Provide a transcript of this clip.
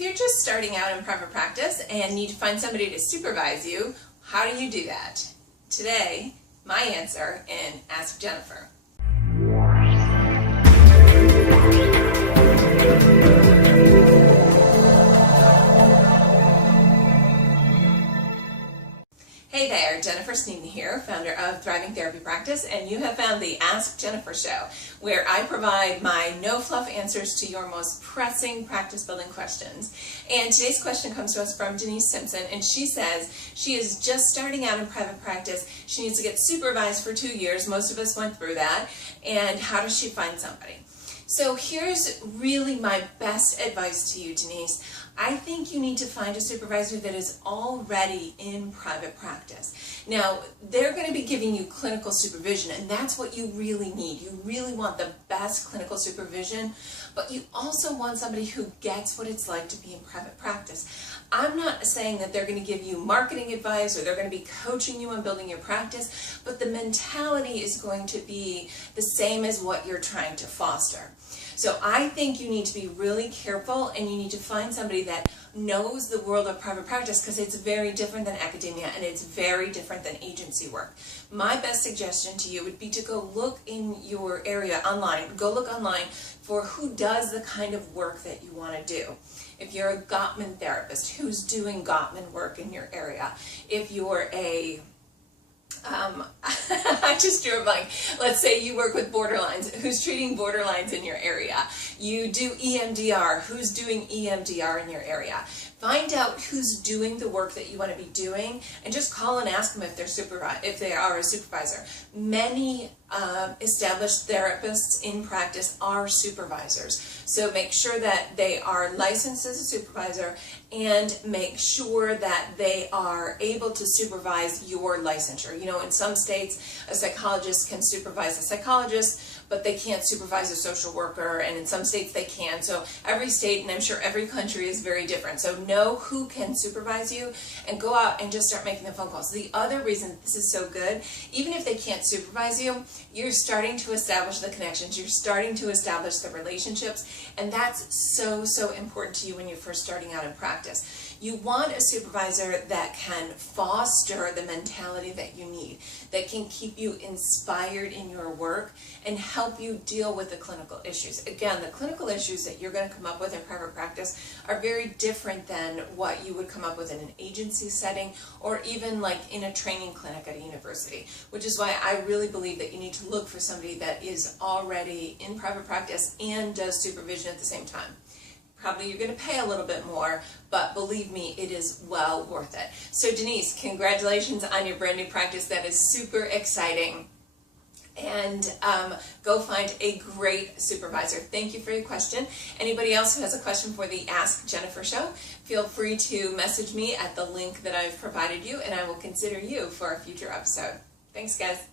If you're just starting out in private practice and need to find somebody to supervise you, how do you do that? Today, my answer in Ask Jennifer. Hey there, Jennifer Sneeden here, founder of Thriving Therapy Practice, and you have found the Ask Jennifer show, where I provide my no-fluff answers to your most pressing practice-building questions. And today's question comes to us from Denise Simpson, and she says she is just starting out in private practice. She needs to get supervised for 2 years. Most of us went through that. And how does she find somebody? So here's really my best advice to you, Denise. I think you need to find a supervisor that is already in private practice. Now, they're going to be giving you clinical supervision, and that's what you really need. You really want the best clinical supervision, but you also want somebody who gets what it's like to be in private practice. I'm not saying that they're going to give you marketing advice or they're going to be coaching you on building your practice, but the mentality is going to be the same as what you're trying to foster. So I think you need to be really careful, and you need to find somebody that knows the world of private practice, because it's very different than academia and it's very different than agency work. My best suggestion to you would be to go look in your area online. Go look online for who does the kind of work that you want to do. If you're a Gottman therapist, who's doing Gottman work in your area? If you're a I just drew a blank. Let's say you work with borderlines. Who's treating borderlines in your area? You do EMDR. Who's doing EMDR in your area? Find out who's doing the work that you want to be doing, and just call and ask them if they are a supervisor. Many established therapists in practice are supervisors. So make sure that they are licensed as a supervisor, and make sure that they are able to supervise your licensure. You know, in some states, a psychologist can supervise a psychologist, but they can't supervise a social worker, and in some states they can. So every state, and I'm sure every country, is very different. So know who can supervise you and go out and just start making the phone calls. The other reason this is so good, even if they can't supervise you, you're starting to establish the connections, you're starting to establish the relationships, and that's so, so important to you when you're first starting out in practice. You want a supervisor that can foster the mentality that you need, that can keep you inspired in your work and help you deal with the clinical issues. Again, the clinical issues that you're going to come up with in private practice are very different than what you would come up with in an agency setting, or even like in a training clinic at a university, which is why I really believe that you need to look for somebody that is already in private practice and does supervision at the same time. Probably you're going to pay a little bit more, but believe me, it is well worth it. So Denise, congratulations on your brand new practice. That is super exciting. And go find a great supervisor. Thank you for your question. Anybody else who has a question for the Ask Jennifer show, feel free to message me at the link that I've provided you, and I will consider you for a future episode. Thanks, guys.